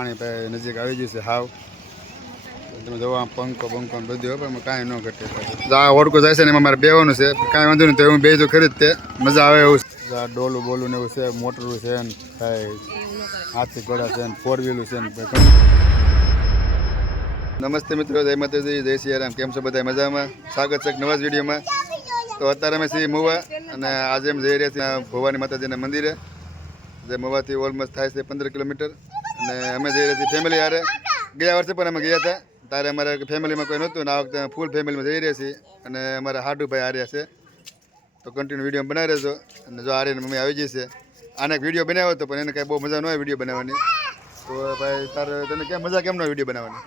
પાણી નજીક આવી ગયું છે હાવ. તમે જોવા પંખો બંખો બધું પણ કાંઈ ન ઘટે. આ ઓડકો જાય છે ને એમાં મારે બેવાનું છે, કાંઈ વાંધો નહીં. તો હું બે તો ખરી જ તે મજા આવે એવું છે. આ ડોલું બોલું ને એવું છે, મોટરું છે ને કાંઈ હાથી ઘોડા છે ને 4 વ્હીલું છે ને. નમસ્તે મિત્રો, જય માતાજી, જય સિયારામ. કેમ છો બધા? મજામાં? સ્વાગત છે નવા જ વિડીયોમાં. તો અત્યારે અમે છીએ મુવા અને આજે અમે જઈ રહ્યા છીએ ભવાની માતાજીના મંદિરે, જે મુવાથી ઓલમોસ્ટ થાય છે 15 કિલોમીટર. અને અમે જઈ રહ્યા છીએ ફેમિલી હારે. ગયા વર્ષે પણ અમે ગયા હતા, ત્યારે અમારે ફેમિલીમાં કોઈ નહોતું ને આ વખતે ફૂલ ફેમિલીમાં જઈ રહ્યા છીએ. અને અમારા હાડુભાઈ હાર્યા છે, તો કન્ટિન્યુ વિડીયો બનાવી રહેજો. અને જો હારીને મમ્મી આવી જશે. આને એક વિડીયો બનાવ્યો હતો પણ એને કાંઈ બહુ મજા ન હોય વિડીયો બનાવવાની. તો ભાઈ તારે તને કેમ મજા કેમ ન હોય વિડીયો બનાવવાની?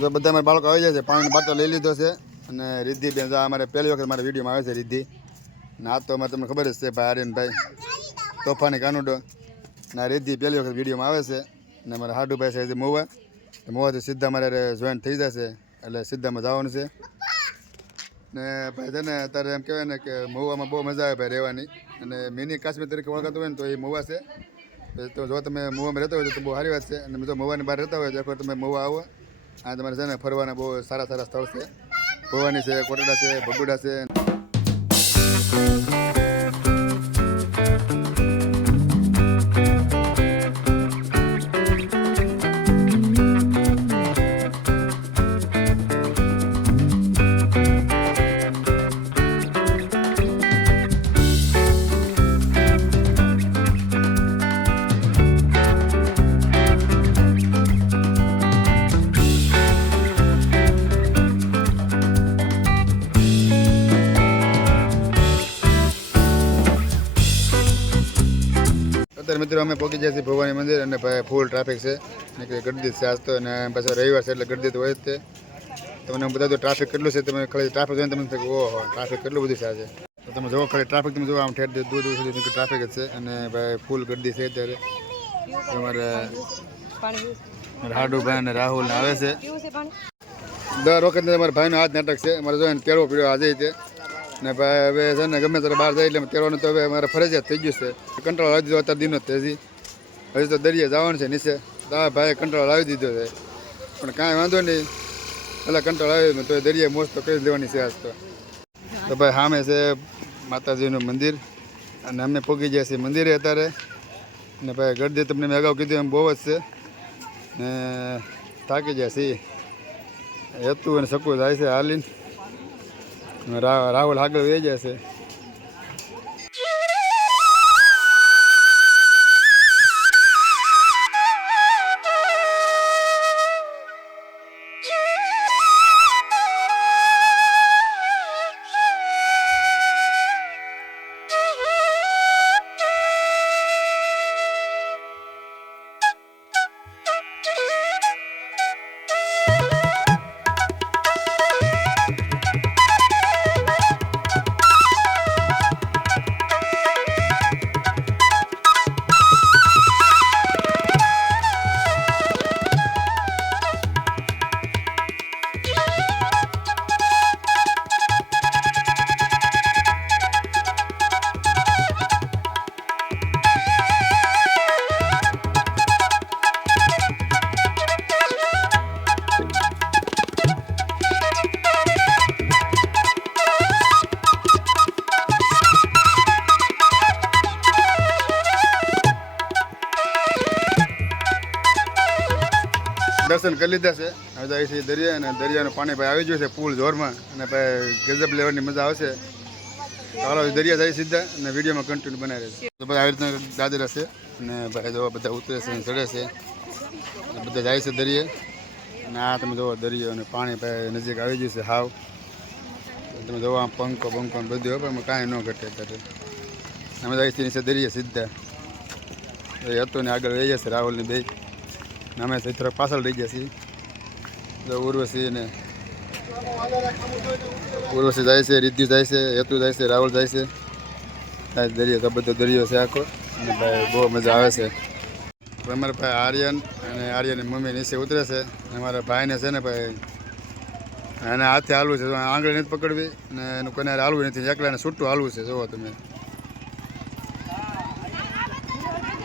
તો બધા અમારા બાળકો આવી જાય છે. પાણીનો બાટલો લઈ લીધો છે. અને રિદ્ધિ બેન અમારે પહેલી વખત મારા વિડીયોમાં આવે છે રિદ્ધિ. ને આ તો અમારે તમને ખબર જ છે ભાઈ આર્યનભાઈ તોફાની કાનુડો. ને આ રિદ્ધિ પહેલી વખત વિડીયોમાં આવે છે. ને અમારા હાડુભાઈ છે મોવા. મોવાથી સીધા અમારે જોઈન્ટ થઈ જશે, એટલે સીધામાં જવાનું છે. ને ભાઈ છે ને અત્યારે એમ કહેવાય ને કે મોવામાં બહુ મજા આવે ભાઈ રહેવાની. અને મિની કાશ્મીર તરીકે ઓળખાતું હોય ને તો એ મોવા છે. તો જો તમે મોવામાં રહેતા હોય તો બહુ સારી વાત છે. અને જો મોવાની બહાર રહેતા હોય તો એકવાર તમે મોવા આવો. આ તમારે છે ને ફરવાના બહુ સારા સારા સ્થળ છે. ભવાની છે, કોટડા છે, ભગુડા છે. અત્યારે મિત્રો અમે પહોંચી ગયા છીએ ભવાની મંદિર. અને ભાઈ ફૂલ ટ્રાફિક છે, નીકળી ગરદી છે આજ તો. અને પાછો રવિવાર છે એટલે ગરદી તો હોય જ તે. તમને હું બધા ટ્રાફિક કેટલું છે તમે ખાલી ટ્રાફિક જોઈને તમને ઓહો ટ્રાફિક કેટલું બધું છે આજે. તો તમે જોવો ખાલી ટ્રાફિક તમે જોવો આમ ઠેર દૂર દૂર સુધી ટ્રાફિક જ છે. અને ભાઈ ફૂલ ગરદી છે અત્યારે. તમારે હાડુભાઈ અને રાહુલ ને આવે છે દર વખત. અમારા ભાઈનો હાથ નાટક છે. અમારે જોઈને તેડવો પીડ્યો આજે તે. ને ભાઈ હવે છે ને ગમે ત્યારે બહાર જાય એટલે તેડવાનું તો હવે અમારે ફરજિયાત થઈ ગયું છે. કંટ્રોલ લાવી દીધો અત્યારે દિનો હજી તો દરિયે જવાનું છે નીચે. તો ભાઈ કંટ્રોલ લાવી દીધો છે પણ કાંઈ વાંધો નહીં. એટલે કંટ્રોલ આવી તો દરિયે મોજ તો કરી લેવાની છે આજ તો. તો ભાઈ સામે છે માતાજીનું મંદિર. અને અમે પહોંચી ગયા છીએ મંદિરે અત્યારે. ને ભાઈ ગરદી તમને મેં અગાઉ કીધું એમ બહુ જ છે. ને થાકી ગયા છીએ. હેતું અને શકું જાય છે હાલીને. રાહુલ આગળ વહી જાય છે. દર્શન કરી લીધા છે. હવે જાય છે દરિયા. અને દરિયાનું પાણી ભાઈ આવી ગયું છે ફૂલ જોરમાં. અને ભાઈ ગજબ લેવાની મજા આવશે. ચાલો દરિયા જાય સીધા અને વિડીયોમાં કન્ટિન્યુ બનાવી રહેશે. તો ભાઈ આવી રીતના દાદરા છે. અને ભાઈ જો બધા ઉતરે છે અને ચડે છે. બધા જાય છે દરિયે. અને આ તમે જોવો દરિયો અને પાણી ભાઈ નજીક આવી ગયું છે હાવ. તમે જોવો આમ પંખો બંખો બધું હોય પણ કાંઈ ન ઘટે અત્યારે. અમે જાય છે નીચે દરિયે સીધા. એ હતું ને આગળ વહી જશે રાહુલની બે. અમે થોડાક પાછળ રહી ગયા છીએ. જો ઉર્વશી ને ઉર્વશી જાય છે, રિદ્ધિ જાય છે, હેતુ જાય છે, રાહુલ જાય છે. દરિયો તો બધો દરિયો છે આખો. અને ભાઈ બહુ મજા આવે છે. અમારા ભાઈ આર્યન અને આર્યનની મમ્મી નીચે ઉતરે છે. અમારા ભાઈને છે ને ભાઈ એને હાથે હાલવું છે. આંગળી નથી પકડવી ને એનું કોઈને હાલવું નથી. એકલાને છૂટું હાલવું છે. જુઓ તમે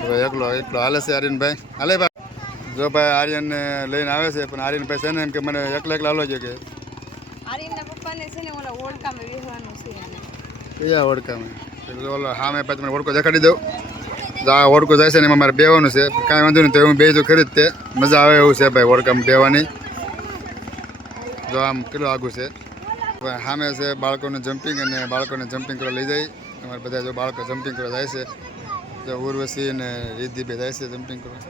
હવે એકલો એકલો હાલે છે આર્યનભાઈ. હાલે ભાઈ. જો ભાઈ આર્યનને લઈને આવે છે પણ આર્યનભાઈ છે ને એમ કે મને એકલા એકલા હાલો છે કે આર્યનના પપ્પાને છે ને ઓલા ઓળખામાં બેસવાનું છે એને. કયા ઓળખામાં? ઓલો સામે પછી તમને ઓળખો દેખાડી દઉં. આ ઓળખો જાય છે ને એમાં મારે બેવાનું છે. કાંઈ વાંધો નહીં તો હું બે તો ખરી જ તે મજા આવે એવું છે ભાઈ ઓળખામાં બેવાની. જો આમ કેટલું આગું છે. સામે છે બાળકોનું જમ્પિંગ અને બાળકોને જમ્પિંગ કરવા લઈ જાય. તમારે બધા જો બાળકો જમ્પિંગ કરવા જાય છે. જો ઉર્વશી અને રિદ્ધિ બે જાય છે જમ્પિંગ કરવા.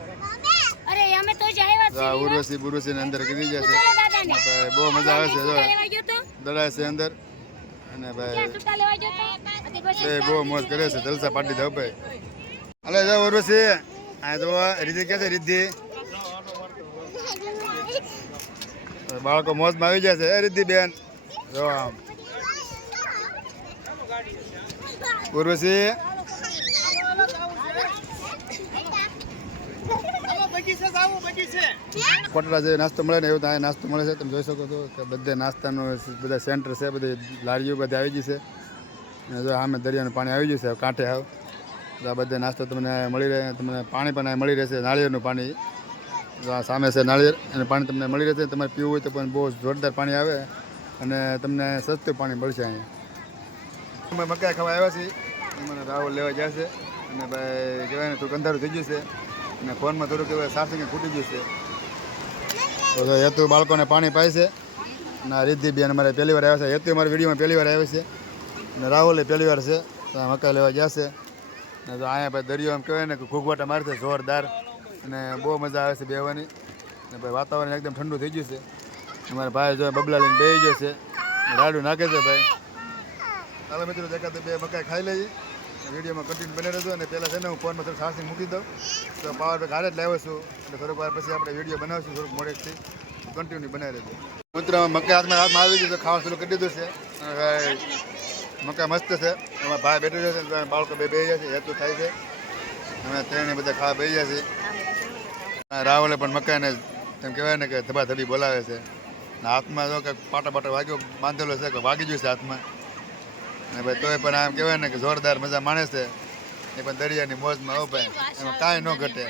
ઉર્વશી ને અંદર કીધી જાય છે. ભાઈ બહુ મજા આવે છે. જો દડાય છે અંદર અને ભાઈ બહુ મોજ કરે છે. જલસા પાડી દો ભાઈ. હાલે જો ઉર્વશી આ જો રિદ્ધિ ક્યાં છે? રિદ્ધિ બાળકો મોજમાં આવી જાય છે. એ રિદ્ધિ બેન જો આમ ઉર્વશી કોટડા જે નાસ્તો મળે ને એવું તો અહીંયા નાસ્તો મળે છે. તમે જોઈ શકો છો કે બધે નાસ્તાનું બધા સેન્ટર છે. બધી લારીઓ બધી આવી ગઈ છે. અને જો સામે દરિયાનું પાણી આવી ગયું છે કાંઠે આવ તો આ બધે નાસ્તો તમને મળી રહે. તમને પાણી પણ મળી રહેશે. નાળિયેરનું પાણી સામે છે નાળિયેર અને પાણી તમને મળી રહેશે. તમારે પીવું હોય તો પણ બહુ જોરદાર પાણી આવે અને તમને સસ્તું પાણી મળશે અહીંયા. અમે મકાઈ ખાવા આવ્યા છીએ. મને રાહુલ લેવા જાય છે અને ભાઈ કહેવાય ને થોડુંક અંધારું થઈ ગયું છે અને ફોનમાં થોડુંક કહેવાય સાસંગે ફૂટી ગયું છે. તો હેતુ બાળકોને પાણી પાય છે અને રિદ્ધિ બેન અમારે પહેલી વાર આવ્યા છે. હેતુ અમારી વિડીયોમાં પહેલી વાર આવ્યો છે અને રાહુલે પહેલી વાર છે. તો મકાઈ લેવા જશે ને તો અહીંયા ભાઈ દરિયો એમ કહેવાય ને કે ઘૂઘવાટા મારશે જોરદાર અને બહુ મજા આવે છે બેવાની. ને ભાઈ વાતાવરણ એકદમ ઠંડુ થઈ ગયું છે. અમારા ભાઈ જો બબલા લઈને બેસી ગયો છે. રાડું નાખે છે ભાઈ. ચાલો મિત્રો દેખાતો બે મકાઈ ખાઈ લઈએ. વિડીયોમાં કન્ટિન્યુ બને રહેજો અને પહેલાં છે ને હું ફોનમાં થોડું ચાર્જિંગ મૂકી દઉં તો પાવર બેંક હારે જ લાવ્યો છું એટલે થોડીક વાર પછી આપણે વિડીયો બનાવીશું થોડુંક મોડેકથી કન્ટિન્યુ બનાવી રહેજો. મિત્રો મકાઈ હાથમાં આવી ગયું છે. ખાવા થોડું કરી દીધું છે અને મકાઈ મસ્ત છે. એમાં ભાઈ બેઠો છે બાળકો બે જાય છે. હેતુ થાય છે અમે ત્રણે બધા ખાવા બેસી જાય છે. રાહુલે પણ મકાઈને એમ કહેવાય ને કે ધબાધબી બોલાવે છે. હાથમાં જો કે પાટા વાગ્યો બાંધેલો છે કે વાગી ગયું છે હાથમાં ને ભાઈ તોય પણ આમ કહેવાય ને કે જોરદાર મજા માણે છે. એ પણ દરિયાની મોજમાં આવો ભાઈ એમાં કાંઈ ન ઘટે.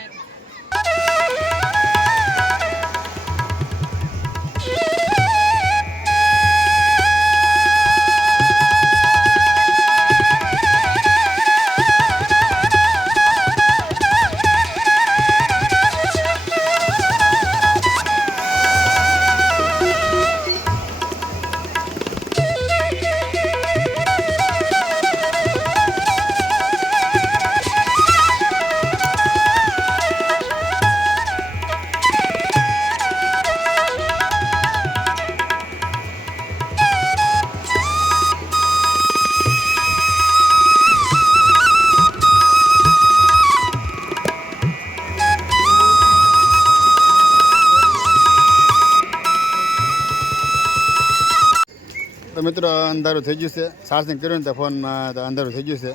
તો મિત્રો અંધારું થઈ ગયું છે. ચાર્જિંગ કર્યું ને તો ફોનમાં તો અંધારું થઈ ગયું છે.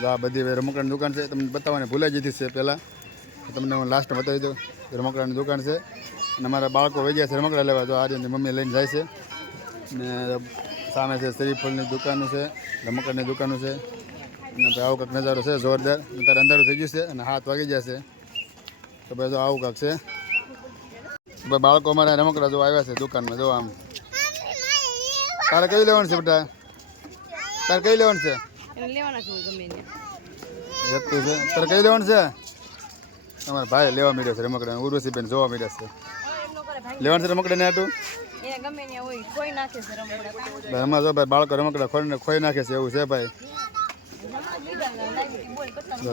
તો આ બધી રમકડાની દુકાન છે. તમને બતાવવાની ભૂલાઈ જતી છે પહેલાં તમને હું લાસ્ટમાં બતાવી દઉં. રમકડાની દુકાન છે અને મારા બાળકો વહી ગયા છે રમકડા લેવા. તો આર્યનની મમ્મી લઈને જાય છે ને સામે છે શ્રીફળની દુકાનો છે રમકડાની દુકાનો છે અને ભાઈ આવું કાંક નજારો છે જોરદાર. અત્યારે અંધારું થઈ ગયું છે અને 7 વાગી જશે. તો ભાઈ જો આવું કાંક છે. ભાઈ બાળકો અમારા રમકડા જો આવ્યા છે દુકાનમાં. જો આમ તારે કઈ લેવાનું છે બેટા? તારે કઈ લેવાનું છે? તારે કઈ લેવાનું છે? તમારા ભાઈ લેવા માંડ્યો છે રમકડા. ઉર્વશી બેન જોવા માંડ્યા છે. લેવાનું છે રમકડા ને આટું એમાં જો ભાઈ બાળકો રમકડા ખોઈ નાખે છે એવું છે ભાઈ.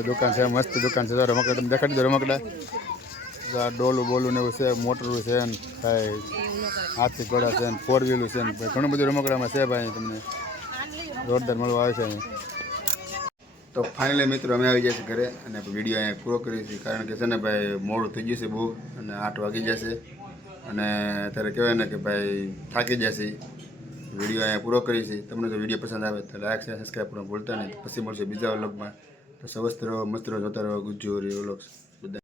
દુકાન છે મસ્ત દુકાન છે. રમકડા તમે દેખાડી દો રમકડા. ડોલું બોલું ને એવું છે. મોટરું છે ને ભાઈ હાથી ઘોડા છે ને 4 વ્હીલું છે ને ભાઈ ઘણું બધું રમકડામાં છે ભાઈ. તમને જોરદાર મળવા આવે છે અહીંયા. તો ફાઇનલી મિત્રો અમે આવી જશે ઘરે અને વિડીયો અહીંયા પૂરો કરીએ છીએ. કારણ કે છે ને ભાઈ મોડું થઈ ગયું છે બહુ અને 8 વાગી જશે અને અત્યારે કહેવાય ને કે ભાઈ થાકી જશે. વિડીયો અહીંયા પૂરો કરીએ છીએ. તમને જો વિડીયો પસંદ આવે તો લાઈક શેર સબસ્ક્રાઈબ કરવાનું ભૂલતા નહીં. પછી મળશે બીજા વ્લોગમાં. તો સ્વસ્થ રહો મસ્ત રહો જોતા રહો ગુજ્જુ વ્લોગ્સ.